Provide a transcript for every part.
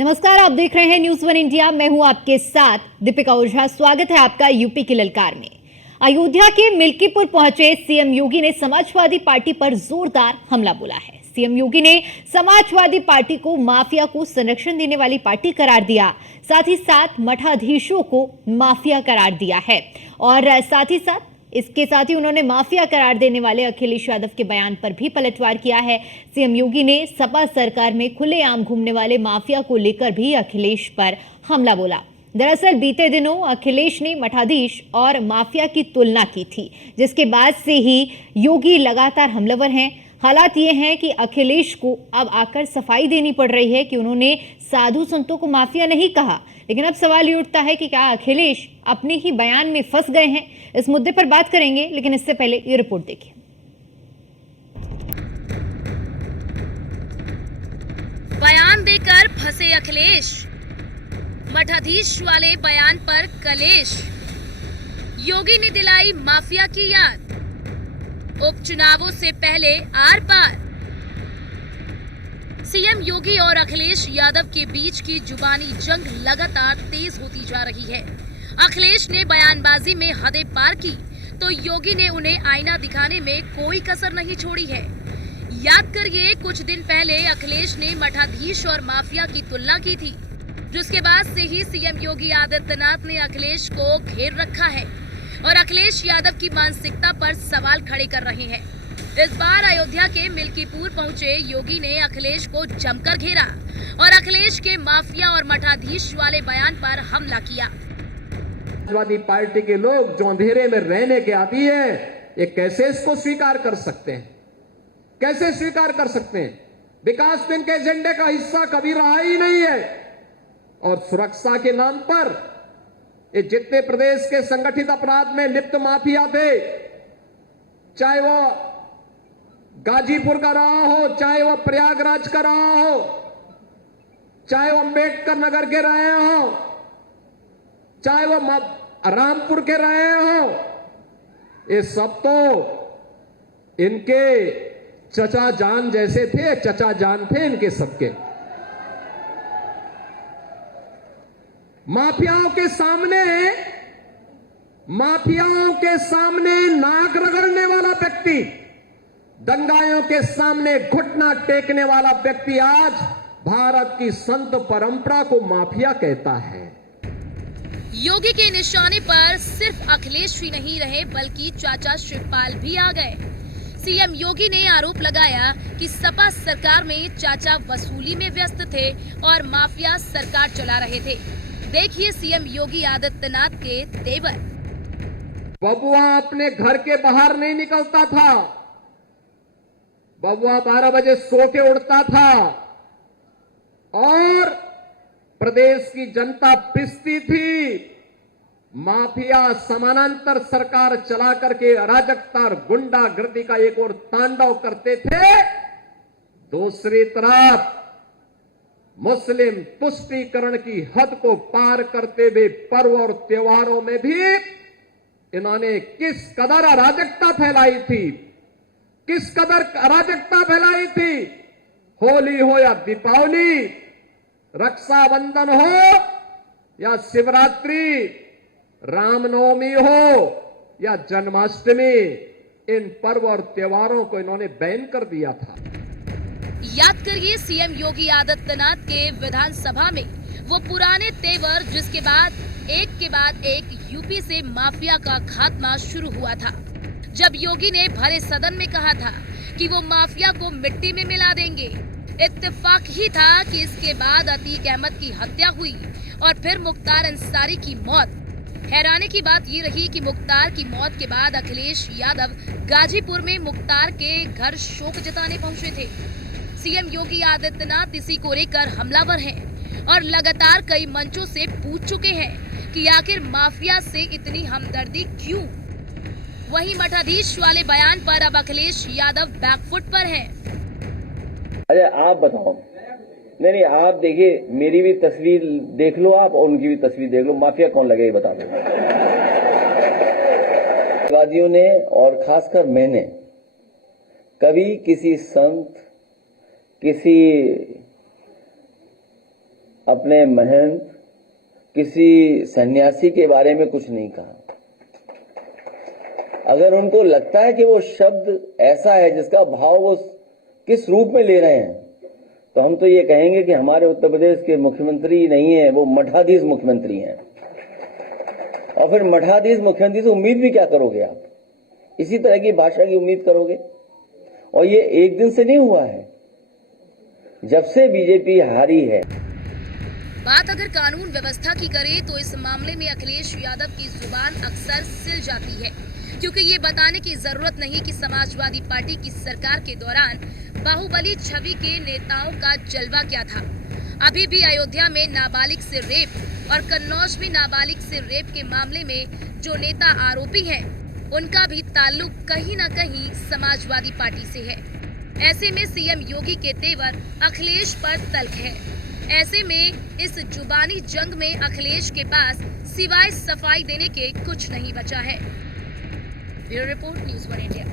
नमस्कार, आप देख रहे हैं न्यूज़ वन इंडिया। मैं हूं आपके साथ दीपिका ओझा। स्वागत है आपका यूपी की ललकार में। अयोध्या के मिल्कीपुर पहुंचे सीएम योगी ने समाजवादी पार्टी पर जोरदार हमला बोला है। सीएम योगी ने समाजवादी पार्टी को माफिया को संरक्षण देने वाली पार्टी करार दिया, साथ ही साथ मठाधीशों को माफिया करार दिया है और इसके साथ ही उन्होंने माफिया करार देने वाले अखिलेश यादव के बयान पर भी पलटवार किया है। सीएम योगी ने सपा सरकार में खुलेआम घूमने वाले माफिया को लेकर भी अखिलेश पर हमला बोला। दरअसल बीते दिनों अखिलेश ने मठाधीश और माफिया की तुलना की थी, जिसके बाद से ही योगी लगातार हमलावर हैं। हालात ये हैं कि अखिलेश को अब आकर सफाई देनी पड़ रही है कि उन्होंने साधु संतों को माफिया नहीं कहा, लेकिन अब सवाल ये उठता है कि क्या अखिलेश अपने ही बयान में फंस गए हैं। इस मुद्दे पर बात करेंगे, लेकिन इससे पहले ये रिपोर्ट देखिए। बयान देकर फंसे अखिलेश, मठाधीश वाले बयान पर कलेश। योगी ने दिलाई माफिया की याद, उपचुनावों से पहले आर पार। सीएम योगी और अखिलेश यादव के बीच की जुबानी जंग लगातार तेज होती जा रही है। अखिलेश ने बयानबाजी में हदें पार की तो योगी ने उन्हें आईना दिखाने में कोई कसर नहीं छोड़ी है। याद करिए, कुछ दिन पहले अखिलेश ने मठाधीश और माफिया की तुलना की थी, जिसके बाद से ही सीएम योगी आदित्यनाथ ने अखिलेश को घेर रखा है और अखिलेश यादव की मानसिकता पर सवाल खड़े कर रहे हैं। इस बार अयोध्या के मिल्कीपुर पहुंचे योगी ने अखिलेश को जमकर घेरा और अखिलेश के माफिया और मठाधीश वाले बयान पर हमला किया। समाजवादी पार्टी के लोग जो अंधेरे में रहने के आदी है, ये कैसे इसको स्वीकार कर सकते हैं? कैसे स्वीकार कर सकते हैं? विकास तो इनके एजेंडे का हिस्सा कभी रहा ही नहीं है। और सुरक्षा के नाम पर ये जितने प्रदेश के संगठित अपराध में लिप्त माफिया थे, चाहे वो गाजीपुर का रहा हो, चाहे वो प्रयागराज का रहा हो, चाहे वो अंबेडकर नगर के रहे हो, चाहे वो रामपुर के रहे हो, ये सब तो इनके चचा जान जैसे थे, चचा जान थे इनके सबके। माफियाओं के सामने नाक रगड़ने वाला व्यक्ति, दंगाइयों के सामने घुटना टेकने वाला व्यक्ति आज भारत की संत परंपरा को माफिया कहता है। योगी के निशाने पर सिर्फ अखिलेश ही नहीं रहे, बल्कि चाचा शिवपाल भी आ गए। सीएम योगी ने आरोप लगाया कि सपा सरकार में चाचा वसूली में व्यस्त थे और माफिया सरकार चला रहे थे। देखिए सीएम योगी आदित्यनाथ के तेवर। बबुआ अपने घर के बाहर नहीं निकलता था, बबुआ 12 बजे सो के उड़ता था और प्रदेश की जनता पिसती थी। माफिया समानांतर सरकार चला करके अराजकता और गुंडागर्दी का एक और तांडव करते थे। दूसरी तरफ मुस्लिम तुष्टीकरण की हद को पार करते हुए पर्व और त्योहारों में भी इन्होंने किस कदर अराजकता फैलाई थी, किस कदर अराजकता फैलाई थी। होली हो या दीपावली, रक्षाबंधन हो या शिवरात्रि, रामनवमी हो या जन्माष्टमी, इन पर्व और त्योहारों को इन्होंने बैन कर दिया था। याद करिए सीएम योगी आदित्यनाथ के विधानसभा में वो पुराने तेवर, जिसके बाद एक यूपी से माफिया का खात्मा शुरू हुआ था। जब योगी ने भरे सदन में कहा था कि वो माफिया को मिट्टी में मिला देंगे। इत्तेफाक ही था कि इसके बाद अतीक अहमद की हत्या हुई और फिर मुख्तार अंसारी की मौत। हैरानी की बात ये रही कि मुख्तार की मौत के बाद अखिलेश यादव गाजीपुर में मुख्तार के घर शोक जताने पहुंचे थे। सीएम योगी आदित्यनाथ इसी को लेकर हमलावर हैं और लगातार कई मंचों से पूछ चुके हैं कि आखिर माफिया से इतनी हमदर्दी क्यों। वहीं मठाधीश वाले बयान पर अब अखिलेश यादव बैकफुट पर हैं। अरे आप बताओ। नहीं, आप देखिए, मेरी भी तस्वीर देख लो आप और उनकी भी तस्वीर देख लो, माफिया कौन लगे ये बता दो। वादियों ने और खासकर मैंने कभी किसी संत, किसी अपने महंत किसी सन्यासी के बारे में कुछ नहीं कहा। अगर उनको लगता है कि वो शब्द ऐसा है जिसका भाव वो किस रूप में ले रहे हैं, तो हम तो ये कहेंगे कि हमारे उत्तर प्रदेश के मुख्यमंत्री नहीं है, वो मठाधीश मुख्यमंत्री हैं। और फिर मठाधीश मुख्यमंत्री से उम्मीद भी क्या करोगे आप? इसी तरह की भाषा की उम्मीद करोगे? और ये एक दिन से नहीं हुआ है, जब से बीजेपी हारी है। बात अगर कानून व्यवस्था की करें तो इस मामले में अखिलेश यादव की जुबान अक्सर सिल जाती है, क्योंकि ये बताने की जरूरत नहीं कि समाजवादी पार्टी की सरकार के दौरान बाहुबली छवि के नेताओं का जलवा क्या था। अभी भी अयोध्या में नाबालिग से रेप और कन्नौज में नाबालिग से रेप के मामले में जो नेता आरोपी हैं, उनका भी ताल्लुक कहीं न कहीं समाजवादी पार्टी से है। ऐसे में सीएम योगी के तेवर अखिलेश पर तल्ख है। ऐसे में इस जुबानी जंग में अखिलेश के पास सिवाय सफाई देने के कुछ नहीं बचा है। Bureau report, news 1 India.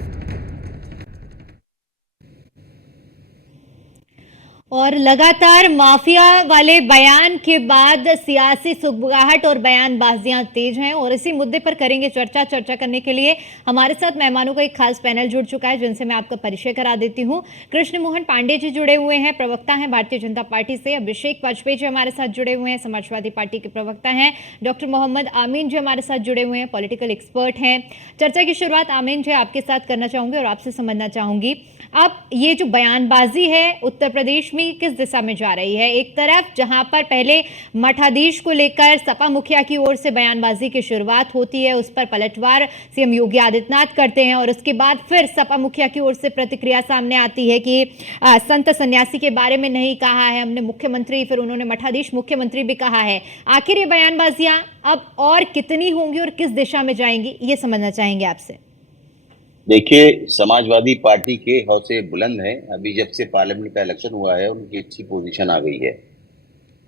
और लगातार माफिया वाले बयान के बाद सियासी सुगबुगाहट और बयानबाजियां तेज हैं और इसी मुद्दे पर करेंगे चर्चा करने के लिए हमारे साथ मेहमानों का एक खास पैनल जुड़ चुका है, जिनसे मैं आपका परिचय करा देती हूं। कृष्ण मोहन पांडे जी जुड़े हुए हैं, प्रवक्ता हैं भारतीय जनता पार्टी से। अभिषेक वाजपेयी जी हमारे साथ जुड़े हुए हैं, समाजवादी पार्टी के प्रवक्ता हैं। डॉक्टर मोहम्मद आमीन जी हमारे साथ जुड़े हुए हैं, पॉलिटिकल एक्सपर्ट हैं। चर्चा की शुरुआत आमीन जी आपके साथ करना चाहूंगी और आपसे समझना चाहूंगी, अब ये जो बयानबाजी है उत्तर प्रदेश में किस दिशा में जा रही है? एक तरफ जहां पर पहले मठाधीश को लेकर सपा मुखिया की ओर से बयानबाजी की शुरुआत होती है, उस पर पलटवार सीएम योगी आदित्यनाथ करते हैं और उसके बाद फिर सपा मुखिया की ओर से प्रतिक्रिया सामने आती है कि संत सन्यासी के बारे में नहीं कहा है हमने मुख्यमंत्री, फिर उन्होंने मठाधीश मुख्यमंत्री भी कहा है। आखिर ये बयानबाजियां अब और कितनी होंगी और किस दिशा में जाएंगी, ये समझना चाहेंगे आपसे। देखिए, समाजवादी पार्टी के हौसले बुलंद हैं। अभी जब से पार्लियामेंट का इलेक्शन हुआ है उनकी अच्छी पोजीशन आ गई है।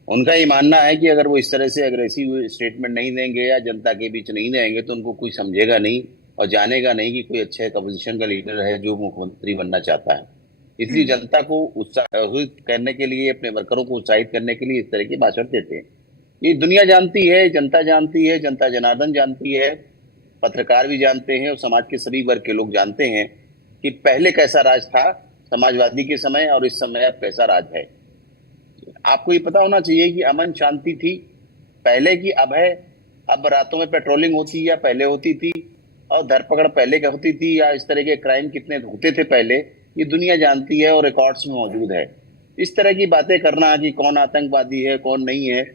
उनका ये मानना है कि अगर वो इस तरह से अग्रेसिव स्टेटमेंट नहीं देंगे या जनता के बीच नहीं रहेंगे तो उनको कोई समझेगा नहीं और जानेगा नहीं कि कोई अच्छा अपोजिशन का लीडर है जो मुख्यमंत्री बनना चाहता है। इसलिए जनता को उत्साहित करने के लिए, अपने वर्करों को उत्साहित करने के लिए इस तरह के भाषण देते हैं। ये दुनिया जानती है, जनता जानती है, जनता जनार्दन जानती है, पत्रकार भी जानते हैं और समाज के सभी वर्ग के लोग जानते हैं कि पहले कैसा राज था समाजवादी के समय और इस समय अब कैसा राज है। आपको ये पता होना चाहिए कि अमन शांति थी पहले की अब है। अब रातों में पेट्रोलिंग होती या पहले होती थी, और धरपकड़ पहले क्या होती थी, या इस तरह के क्राइम कितने होते थे पहले, ये दुनिया जानती है और रिकॉर्ड्स में मौजूद है। इस तरह की बातें करना कि कौन आतंकवादी है कौन नहीं है,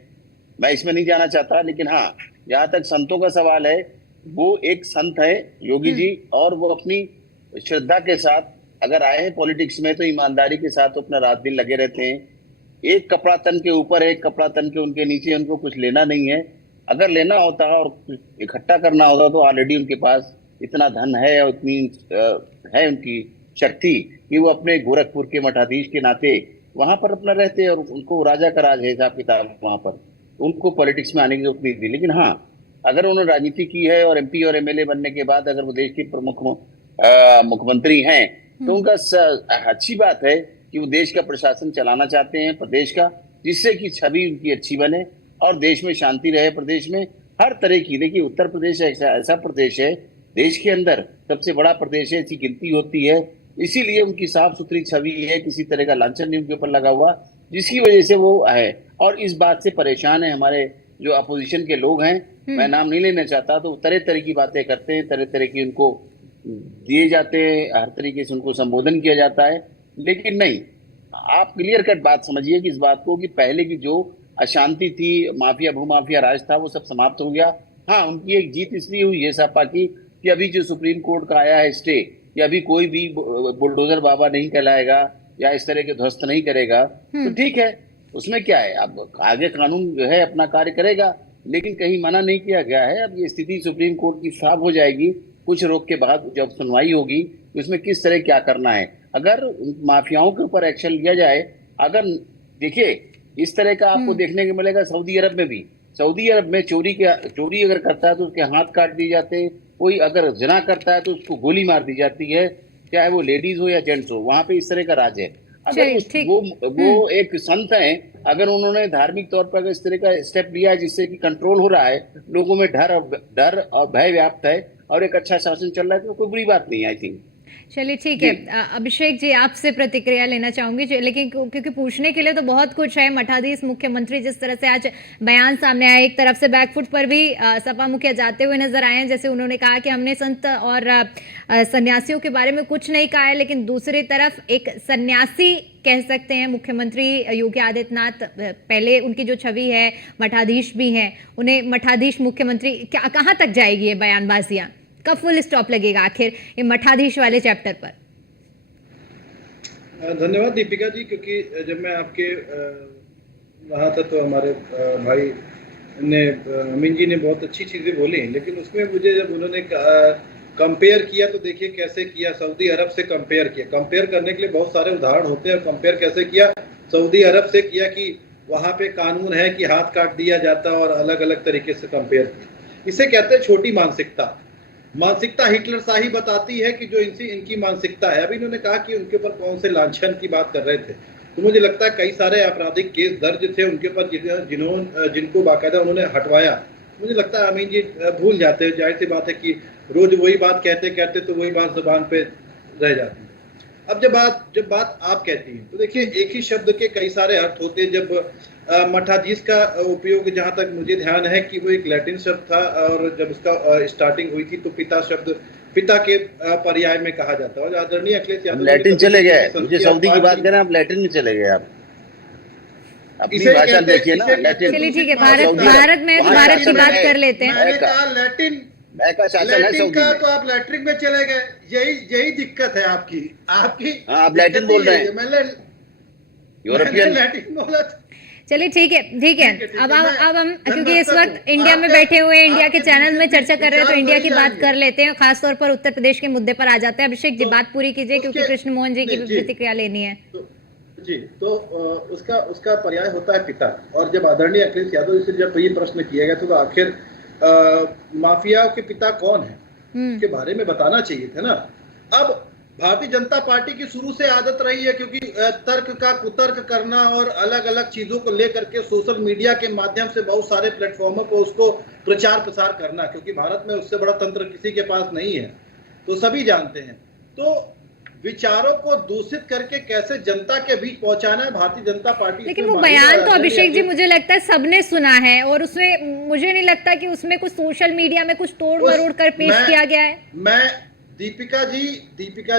मैं इसमें नहीं जाना चाहता। लेकिन हाँ, जहां तक संतों का सवाल है, वो एक संत है योगी जी, और वो अपनी श्रद्धा के साथ अगर आए हैं पॉलिटिक्स में तो ईमानदारी के साथ अपना रात दिन लगे रहते हैं। एक कपड़ा तन के ऊपर है, एक कपड़ा तन के उनके नीचे, उनको कुछ लेना नहीं है। अगर लेना होता और इकट्ठा करना होता तो ऑलरेडी उनके पास इतना धन है और इतनी है उनकी शक्ति कि वो अपने गोरखपुर के मठाधीश के नाते वहां पर अपना रहते और उनको राजा का राज है हिसाब किताब वहां पर, उनको पॉलिटिक्स में आने की जरूरत नहीं थी। लेकिन हाँ, अगर उन्होंने राजनीति की है और एमपी और एमएलए बनने के बाद अगर वो देश के प्रमुख मुख्यमंत्री हैं तो उनका अच्छी बात है कि वो देश का प्रशासन चलाना चाहते हैं प्रदेश का, जिससे कि छवि उनकी अच्छी बने और देश में शांति रहे। प्रदेश में हर तरह की, देखिए उत्तर प्रदेश ऐसा प्रदेश है, देश के अंदर सबसे बड़ा प्रदेश है, ऐसी गिनती होती है, इसीलिए उनकी साफ सुथरी छवि है, किसी तरह का लांछन नहीं उनके ऊपर लगा हुआ, जिसकी वजह से वो है। और इस बात से परेशान है हमारे जो अपोजिशन के लोग हैं, मैं नाम नहीं लेना चाहता, तो तरह तरह की बातें करते हैं, तरह तरह की उनको दिए जाते हैं, हर तरीके से उनको संबोधन किया जाता है। लेकिन नहीं, आप क्लियर कट बात समझिए कि इस बात को कि पहले की जो अशांति थी, माफिया भूमाफिया राज था, वो सब समाप्त हो गया। हाँ, उनकी एक जीत इसलिए हुई है सपा की कि अभी जो सुप्रीम कोर्ट का आया है स्टे, कि अभी कोई भी बुलडोजर बाबा नहीं कहलाएगा या इस तरह के ध्वस्त नहीं करेगा, तो ठीक है, उसमें क्या है, अब आगे कानून जो है अपना कार्य करेगा। लेकिन कहीं मना नहीं किया गया है। अब ये स्थिति सुप्रीम कोर्ट की साफ हो जाएगी कुछ रोक के बाद, जब सुनवाई होगी तो इसमें किस तरह क्या करना है। अगर माफियाओं के ऊपर एक्शन लिया जाए, अगर देखिए इस तरह का आपको देखने को मिलेगा सऊदी अरब में भी। सऊदी अरब में चोरी अगर करता है तो उसके हाथ काट दिए जाते हैं, कोई अगर जना करता है तो उसको गोली मार दी जाती है, चाहे वो लेडीज हो या जेंट्स हो, वहां पे इस तरह का राज है। अगर वो एक संत है अगर उन्होंने धार्मिक तौर पर अगर इस तरह का स्टेप लिया है जिससे कि कंट्रोल हो रहा है, लोगों में डर और भय व्याप्त है और एक अच्छा शासन चल रहा है, तो कोई बुरी बात नहीं है, आई थिंक। चलिए ठीक है। अभिषेक जी, आपसे प्रतिक्रिया लेना चाहूंगी लेकिन क्योंकि पूछने के लिए तो बहुत कुछ है। मठाधीश मुख्यमंत्री जिस तरह से आज बयान सामने आया, एक तरफ से बैकफुट पर भी सपा मुखिया जाते हुए नजर आए हैं, जैसे उन्होंने कहा कि हमने संत और सन्यासियों के बारे में कुछ नहीं कहा है, लेकिन दूसरी तरफ एक सन्यासी कह सकते हैं मुख्यमंत्री योगी आदित्यनाथ, पहले उनकी जो छवि है मठाधीश भी हैं, उन्हें मठाधीश मुख्यमंत्री कहाँ तक जाएगी ये बयानबाजियां? कब फुल स्टॉप लगेगा आखिर ये मठाधीश वाले चैप्टर पर? धन्यवाद दीपिका जी, क्योंकि जब मैं आपके वहाँ था तो हमारे भाई ने अमीन जी ने बहुत अच्छी चीज़ें बोली, लेकिन उसमें मुझे जब उन्होंने कंपेयर किया तो देखिए कैसे किया, सऊदी अरब से कंपेयर किया। कंपेयर करने के लिए बहुत सारे उदाहरण होते हैं। कंपेयर कैसे किया? सऊदी अरब से किया कि वहाँ पे कानून है कि हाथ काट दिया जाता, और अलग अलग तरीके से कंपेयर किया। इसे कहते हैं छोटी मानसिकता। मानसिकता हिटलर शाही बताती है कि जो इनकी मानसिकता है। अभी इन्होंने कहा कि उनके ऊपर कौन से लांछन की बात कर रहे थे, तो मुझे लगता है कई सारे आपराधिक केस दर्ज थे उनके ऊपर, जिनको बाकायदा उन्होंने हटवाया। मुझे लगता है अमीन जी भूल जाते हैं, जाहिर सी बात है कि रोज वही बात कहते कहते तो वही बात जुबान पे रह जाती है। अब जब बात आप कहती हैं तो देखिए एक ही शब्द के कई सारे अर्थ होते हैं। जब मठाधीश का उपयोग जहां तक मुझे ध्यान है कि वो एक लैटिन शब्द था, और जब उसका स्टार्टिंग हुई थी तो पिता शब्द पिता के पर्याय में कहा जाता है। और आदरणीय अखिलेश यादव लैटिन चले गए, मुझे सऊदी की बात करें, आप लैटिन में चले गए, आप अपनी भाषा देखिए ना, लैटिन। चलिए ठीक है, भारत में भारत की बात कर लेते हैं। मैंने कहा लैटिन का तो आप लैट्रिन में चले गए, यही दिक्कत है आपकी। आप लैटिन बोल रहे हैं, मैंने यूरोपियन लैटिन बोला। चलिए ठीक है। अब हम क्योंकि इस वक्त इंडिया में बैठे हुए हैं, इंडिया के चैनल में चर्चा कर रहे हैं, तो इंडिया की बात कर लेते हैं, खासतौर पर उत्तर प्रदेश के मुद्दे पर आ जाते हैं। अभिषेक जी बात पूरी कीजिए, क्योंकि कृष्ण मोहन जी की प्रतिक्रिया लेनी है जी। तो उसका पर्याय होता है पिता। और जब आदरणीय अखिलेश यादव जी से जब ये प्रश्न किया गया तो आखिर माफिया के पिता कौन है, उसके बारे में बताना चाहिए था ना। अब भारतीय जनता पार्टी की शुरू से आदत रही है, क्योंकि तर्क का कुतर्क करना और अलग अलग चीजों को लेकर के सोशल मीडिया के माध्यम से बहुत सारे प्लेटफॉर्मों को उसको प्रचार प्रसार करना, क्योंकि भारत में उससे बड़ा तंत्र किसी के पास नहीं है, तो सभी जानते हैं। तो विचारों को दूषित करके कैसे जनता के बीच पहुंचाना है भारतीय जनता पार्टी। लेकिन वो बयान तो अभिषेक जी मुझे लगता है सबने सुना है, और उसमें मुझे नहीं लगता कि उसमें कुछ सोशल मीडिया में कुछ तोड़ मरोड़ कर पेश किया गया है। मैं दीपिका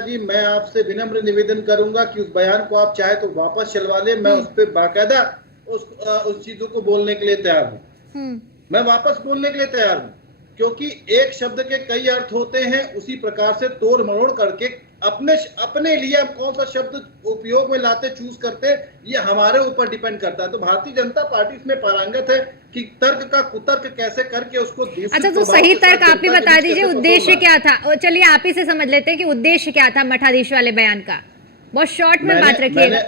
जी मैं आपसे विनम्र निवेदन करूंगा कि उस बयान को आप चाहे तो वापस चलवा ले। मैं उस पर बाकायदा उस चीजों को बोलने के लिए तैयार हूँ। मैं वापस बोलने के लिए तैयार हूँ, क्योंकि एक शब्द के कई अर्थ होते हैं। उसी प्रकार से तोड़ मरोड़ करके अपने लिए हम कौन सा शब्द उपयोग में लाते, चूज करते, ये हमारे ऊपर डिपेंड करता है। तो भारतीय जनता पार्टी इसमें पारंगत है कि तर्क का कुतर्क कैसे करके उसको। अच्छा, तो सही तर्क आप ही बता दीजिए, उद्देश्य क्या था? चलिए आप ही से समझ लेते हैं कि उद्देश्य क्या था मठाधीश वाले बयान का, बहुत शॉर्ट में बात रखिएगा।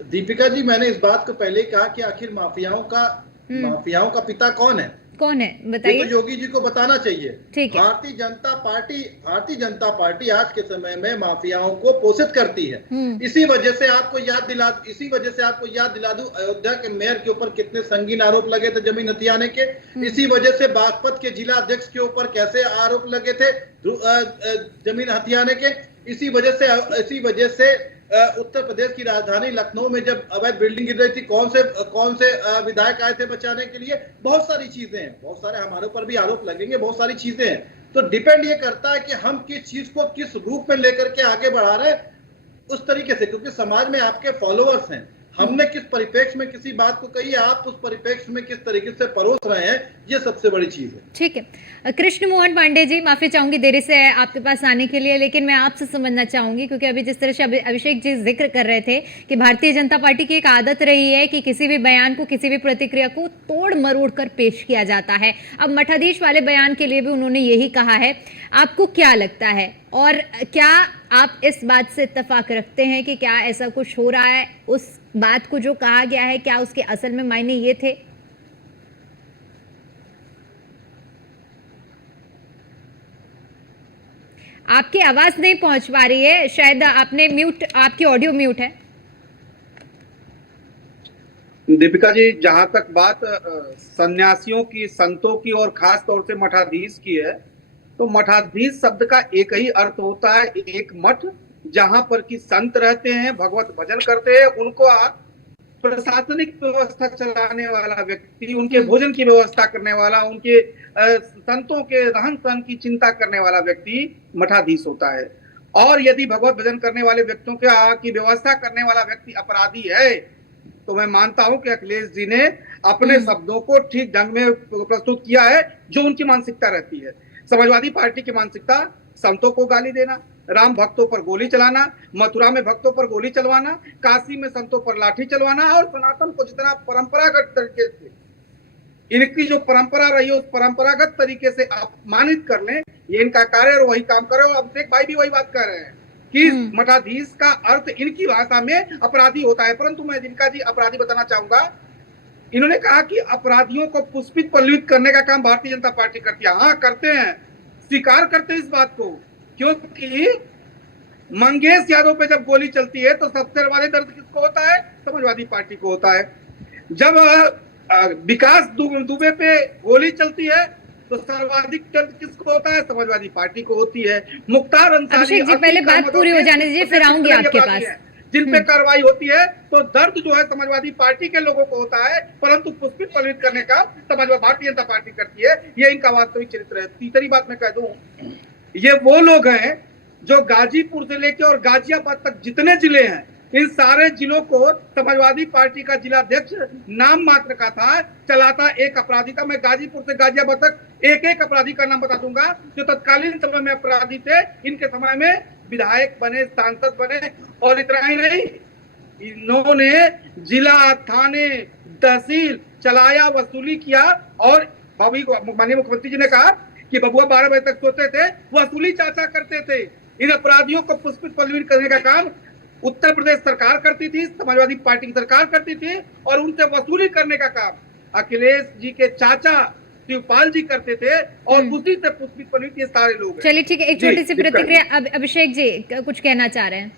दीपिका जी, मैंने इस बात को पहले ही कहा कि आखिर माफियाओं का पिता कौन है बताइए। तो योगी जी को बताना चाहिए। ठीक है। भारतीय जनता पार्टी आज के समय में माफियाओं को पोषित करती है। इसी वजह से आपको याद दिला दूं, अयोध्या के मेयर के ऊपर कितने संगीन आरोप लगे थे जमीन हथियाने के। इसी वजह से बागपत के जिला अध्यक्ष के ऊपर कैसे आरोप लगे थे जमीन हथियाने के। इसी वजह से उत्तर प्रदेश की राजधानी लखनऊ में जब अवैध बिल्डिंग गिर रही थी, कौन से विधायक आए थे बचाने के लिए। बहुत सारी चीजें हैं, बहुत सारे हमारे ऊपर भी आरोप लगेंगे, बहुत सारी चीजें हैं। तो डिपेंड ये करता है कि हम किस चीज को किस रूप में लेकर के आगे बढ़ा रहे हैं, उस तरीके से। क्योंकि समाज में आपके फॉलोअर्स हैं, हमने किस परिप्रेक्ष्य में किसी बात को कही, आप उस परिप्रेक्ष्य में किस तरीके से परोस रहे हैं, ये सबसे बड़ी चीज है। ठीक है। कृष्ण मोहन पांडे जी, माफी चाहूंगी देरी से आपके पास आने के लिए, लेकिन मैं आपसे समझना चाहूंगी, क्योंकि अभी जिस तरह से अभिषेक जी जिक्र कर रहे थे कि भारतीय जनता पार्टी की एक आदत रही है कि किसी भी बयान को, किसी भी प्रतिक्रिया को तोड़ मरोड़ कर पेश किया जाता है। अब मठाधीश वाले बयान के लिए भी उन्होंने यही कहा है। आपको क्या लगता है, और क्या आप इस बात से इत्तेफाक रखते हैं कि क्या ऐसा कुछ हो रहा है? उस बात को जो कहा गया है, क्या उसके असल में मायने ये थे? आपकी आवाज नहीं पहुंच पा रही है, शायद आपने आपकी ऑडियो म्यूट है। दीपिका जी, जहां तक बात सन्यासियों की, संतों की और खास तौर से मठाधीश की है, तो मठाधीश शब्द का एक ही अर्थ होता है, एक मठ, जहां पर कि संत रहते हैं, भगवत भजन करते हैं, उनको प्रशासनिक व्यवस्था चलाने वाला व्यक्ति, उनके भोजन की व्यवस्था करने वाला, उनके संतों के रहन सहन की चिंता करने वाला व्यक्ति मठाधीश होता है। और यदि भगवत भजन करने वाले व्यक्तियों की व्यवस्था करने वाला व्यक्ति अपराधी है, तो मैं मानता हूं कि अखिलेश जी ने अपने शब्दों को ठीक ढंग में प्रस्तुत किया है, जो उनकी मानसिकता रहती है। समाजवादी पार्टी की मानसिकता संतों को गाली देना, राम भक्तों पर गोली चलाना, मथुरा में भक्तों पर गोली चलवाना, काशी में संतों पर लाठी चलवाना, और सनातन को जितना परंपरागत तरीके से, इनकी जो परंपरा रही है उस परंपरागत तरीके से अपमानित कर लें, ये इनका कार्य और वही काम करे। और अभिषेक भाई भी वही बात कह रहे हैं कि मठाधीश का अर्थ इनकी भाषा में अपराधी होता है। परंतु मैं दीपिका जी अपराधी बताना चाहूंगा, इन्होंने कहा कि अपराधियों को पुष्पित पल्लवित करने का काम भारतीय जनता पार्टी करती है। हाँ, करते हैं, स्वीकार करते हैं इस बात को, क्योंकि मंगेश यादव पे जब गोली चलती है तो सबसे ज्यादा दर्द किसको होता है? समाजवादी पार्टी को होता है। जब विकास दुबे पे गोली चलती है तो सर्वाधिक दर्द किसको होता है? समाजवादी पार्टी को होती है। मुख्तार अंसारी, अभिषेक जी पहले बात पूरी हो जाने दीजिए, फिर आऊंगी आपके पास। जिन पे कार्रवाई होती है तो दर्द जो है समाजवादी पार्टी के लोगों को होता है, परंतु पुष्पित पल्लवित करने का समाजवादी भारतीय जनता पार्टी करती है। ये इनका वास्तविक चरित्र है। तीसरी बात मैं कह दूं, ये वो लोग हैं जो गाजीपुर से लेकर और गाजियाबाद तक जितने जिले हैं, इन सारे जिलों को समाजवादी पार्टी का जिलाध्यक्ष नाम मात्र का था, चलाता एक अपराधी था। मैं गाजीपुर से गाजियाबाद तक एक एक अपराधी का नाम बता दूंगा जो तत्कालीन समय में अपराधी थे, इनके समय में विधायक बने, सांसद बने। और इतना ही नहीं, इन्होंने जिला, थाने, तहसील चलाया, वसूली किया। और माननीय मुख्यमंत्री जी ने कहा कि बबुआ 12 बजे तक सोते थे, वसूली चाचा करते थे। इन अपराधियों को पुष्पित पल्लवित करने का काम उत्तर प्रदेश सरकार करती थी, समाजवादी पार्टी की सरकार करती थी, और उनसे वसूली करने का काम अखिलेश जी के चाचा शिवपाल जी करते थे, और उसी से पुष्पित पल्लवित ये सारे लोग हैं। चलिए ठीक है, एक छोटी सी प्रतिक्रिया। अभिषेक जी कुछ कहना चाह रहे हैं?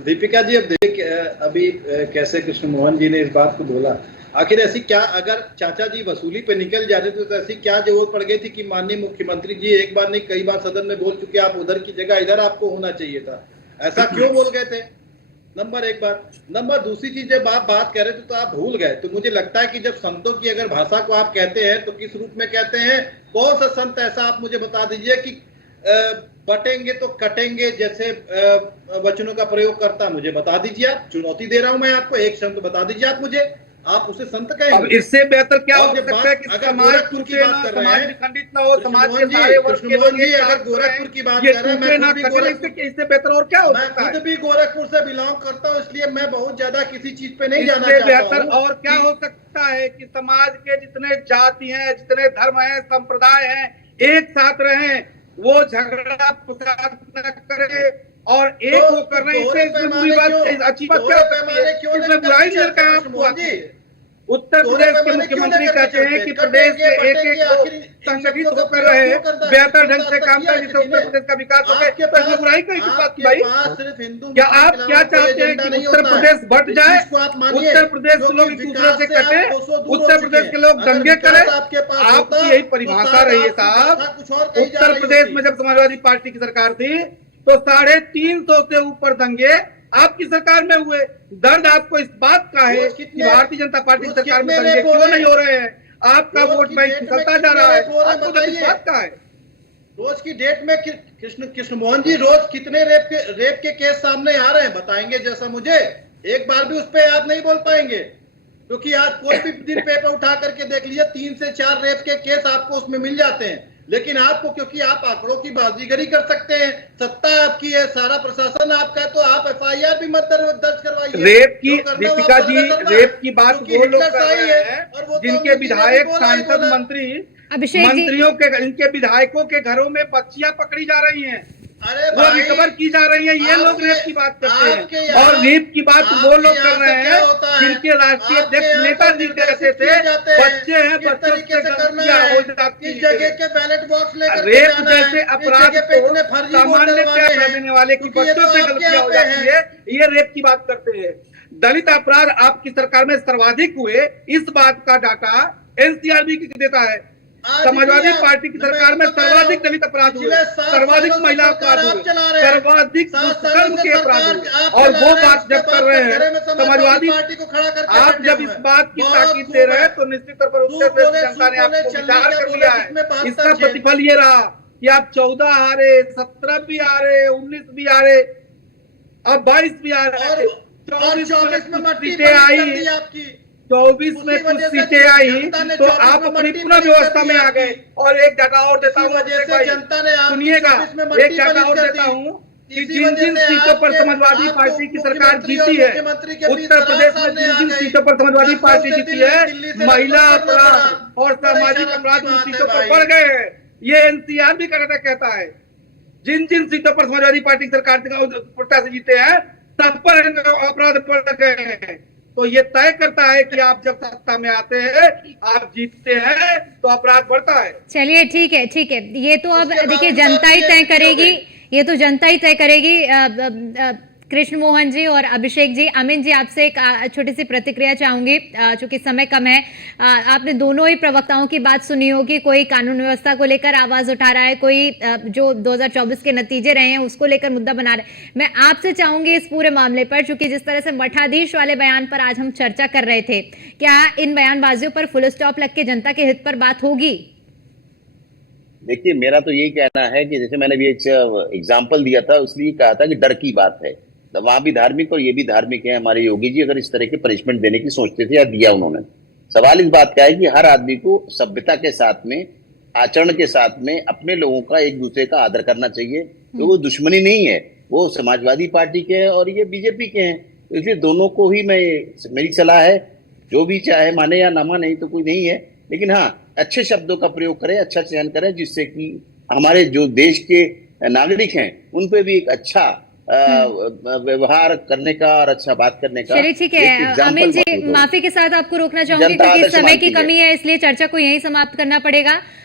दीपिका जी, अब देखिए अभी कैसे कृष्ण मोहन जी ने इस बात को बोला। आखिर ऐसी क्या, अगर चाचा जी वसूली पे निकल जाते तो ऐसी क्या जरूरत पड़ गई थी कि माननीय मुख्यमंत्री जी एक बार नहीं कई बार सदन में बोल चुके, आप उधर की जगह इधर आपको होना चाहिए था? ऐसा क्यों बोल गए थे? नंबर एक बात। नंबर दूसरी चीज, जब आप बात कर रहे थे तो आप भूल गए। तो मुझे लगता है कि जब संतों की अगर भाषा को आप कहते हैं तो किस रूप में कहते हैं? कौन सा संत ऐसा आप मुझे बता दीजिए कि बटेंगे तो कटेंगे जैसे वचनों का प्रयोग करता, मुझे बता दीजिए। आप, चुनौती दे रहा हूं मैं आपको, एक शब्द बता दीजिए आप मुझे, आप उसे संत कहेंगे? अब इससे बेहतर क्या हो सकता है कि समाज की बात कर रहे हैं, विखंडित ना हो, समाज के सारे वर्ग के लोग जी अगर गोरखपुर की बात कर रहे हैं, मैं इससे बेहतर और क्या हो सकता है? मैं खुद भी गोरखपुर से बिलोंग करता हूं, इसलिए मैं बहुत ज्यादा किसी चीज पे नहीं जाना चाहता हूं। बेहतर और क्या हो सकता है कि समाज के जितने जाति हैं, जितने धर्म हैं, संप्रदाय हैं, एक साथ रहें, वो झगड़ा फसाद न करे और एक होकर नहीं। इसमें बुरी बात, अच्छी बात क्या होती है? इसमें बुराई नहीं कहा आपको। उत्तर प्रदेश के मुख्यमंत्री कहते हैं कि प्रदेश के एक एक संगठित होकर रहे, बेहतर ढंग से काम करें, जिससे उत्तर प्रदेश का विकास हो। तो इसमें बुराई कहीं की बात भाई? क्या आप क्या चाहते हैं कि उत्तर प्रदेश बट जाए, उत्तर प्रदेश के लोग एक दूसरे से कटे, उत्तर प्रदेश के लोग दंगे करें? आपकी यही परिभाषा रही है साहब। उत्तर प्रदेश में जब समाजवादी पार्टी की सरकार थी तो 350 से ऊपर दंगे आपकी सरकार में हुए। दर्द आपको इस बात का है कि भारतीय जनता पार्टी की सरकार में दंगे क्यों नहीं हो रहे हैं? आपका वोट बैंक फिसलता जा रहा है, आपको दर्द इस बात का है। रोज की डेट में कृष्ण मोहन जी, रोज कितने रेप के केस सामने आ रहे हैं बताएंगे? जैसा मुझे एक बार भी उस पर याद नहीं बोल पाएंगे, क्योंकि आज कोई भी दिन पेपर उठा करके देख लीजिए, 3 से 4 रेप के केस आपको उसमें मिल जाते हैं। लेकिन आपको, क्योंकि आप आंकड़ों की बाजीगरी कर सकते हैं, सत्ता आपकी है, सारा प्रशासन आपका है, तो आप FIR भी मत दर्ज करवाइए। रेप की, दीपिका जी, रेप की बात वो लोग कर रहे हैं जिनके विधायक, सांसद, मंत्री, मंत्रियों के, इनके विधायकों के घरों में बच्चियां पकड़ी जा रही हैं। अरे वो भाई, रिकवर की जा रही है। ये लोग आपके- रेप की बात करते आपके हैं यहाँ- और रेप की बात वो आपके लोग कर यहाँ रहे से क्या हैं होता है? जिनके राष्ट्रीय आपके अध्यक्ष यहाँ नेताजी तो कहते निर्देशित थे किए जाते हैं, बच्चे हैं, किस बच्चों तरीके से करना गलतियां हो है, जाती किस जगह के बैलेट बॉक्स लेकर के रेप जाना है, जैसे किस अपराध जगह पे को इतने फर्जी वोट सामान्य क्या डलवाने कर हैं, देने वाले की क्योंकि ये बच्चों तो से आपके गलतियां यहाँ हो पे जाती है, ये रेप की बात करते हैं। दलित अपराध आपकी सरकार में सर्वाधिक हुए, इस बात का डाटा एनसीआरबी देता है। आज समाजवादी भी पार्टी की मैं सरकार में तो कह रहा हूं, सर्वाधिक दलित अपराध हुए, पिछले 7 सर्वाधिक सालों से महिला सरकार अपराध आप हुए, चला रहे हैं। सर्वाधिक 7 दुष्कर्म सालों से के अपराध सरकार हुए। आप और चला वो रहे हैं, बात उसके जब कर बाद रहे घरे में हैं समाजवादी पार्टी को खड़ा करके आप बैठे जब हुए इस हैं। बात की बहुत ताकीद खूब दे रहे है। हैं तो निश्चित तौर पर उत्तर प्रदेश जनता ने आपको विचार कर लिया है। इसका प्रतिफल ये रहा कि आप 14 हारे, 17 भी हारे, 19 भी हारे, अब 22 भी आ रहे हैं। 24 में मट्टी सीटें बंद आई, कर दी आपकी। 24 में उसी कुछ वजह से सीटें आई जनता ने तो 24 आप में अपनी मट्टी पुनः बंद कर व्यवस्था दी में आ गए। आपकी। और एक डाटा और देता इसी हूँ वजह से भाई, जनता ने आपकी सुनिएगा, 24 में मट्टी एक डाटा बंद और कर देता दी। हूँ कि इसी जिन वजह जिन से सीटों पर आपके- समाजवादी आपको पार्टी की सरकार मुख्यमंत्री और जीती है, मुख्यमंत्री के बीच उत्तर प्रदेश में सामने जिन आ जिन गई। सीटों पर समाजवादी लखनऊ पार्टी से जीती दिल्ली- है, दिल्ली से महिला लखनऊ करना अपराध पड़ा। और बड़े सामाजिक शर्म अपराध की उन बात है सीटों पर भाई। बढ़ गए हैं। ये एनसीआर भी कर्नाटक कहता है, जिन जिन सीटों पर समाजवादी पार्टी की सरकार प्रत्याशी जीते हैं सब पर अपराध बढ़ गए हैं। तो ये तय करता है कि आप जब सत्ता में आते हैं, आप जीतते हैं तो अपराध बढ़ता है। चलिए ठीक है, ठीक है, ये तो अब उसके देखिए बावजूद जनता आप ही ये तय नहीं करेगी, करोगे। ये तो जनता ही तय करेगी। कृष्ण मोहन जी और अभिषेक जी, अमिन जी आपसे एक छोटी सी प्रतिक्रिया चाहूंगी चूंकि समय कम है। आपने दोनों ही प्रवक्ताओं की बात सुनी होगी, कोई कानून व्यवस्था को लेकर आवाज उठा रहा है, कोई जो 2024 के नतीजे रहे हैं उसको लेकर मुद्दा बना रहे हैं। मैं आपसे चाहूंगी इस पूरे मामले पर, चूंकि जिस तरह से मठाधीश वाले बयान पर आज हम चर्चा कर रहे थे, क्या इन बयानबाजियों पर फुल स्टॉप लग के जनता के हित पर बात होगी? देखिए, मेरा तो यही कहना है कि जैसे मैंने भी एक एग्जाम्पल दिया था, इसलिए कहा था कि डर की बात है। तो वहां भी धार्मिक और ये भी धार्मिक है। हमारे योगी जी अगर इस तरह के पनिशमेंट देने की सोचते थे या दिया उन्होंने। सवाल इस बात का है कि हर आदमी को सभ्यता के साथ में, आचरण के साथ में अपने लोगों का एक दूसरे का आदर करना चाहिए। तो वो दुश्मनी नहीं है, वो समाजवादी पार्टी के हैं और ये बीजेपी के हैं। तो इसलिए दोनों को ही मेरी सलाह है, जो भी चाहे माने या ना माने तो कोई नहीं है, लेकिन हाँ अच्छे शब्दों का प्रयोग करें, अच्छा चयन करें, जिससे कि हमारे जो देश के नागरिक हैं उन पे भी एक अच्छा व्यवहार करने का और अच्छा बात करने का। चलिए ठीक है अमित जी, माफी के साथ आपको रोकना चाहूंगी जनता क्योंकि आदर्श समय की मानती है। कमी है, इसलिए चर्चा को यहीं समाप्त करना पड़ेगा।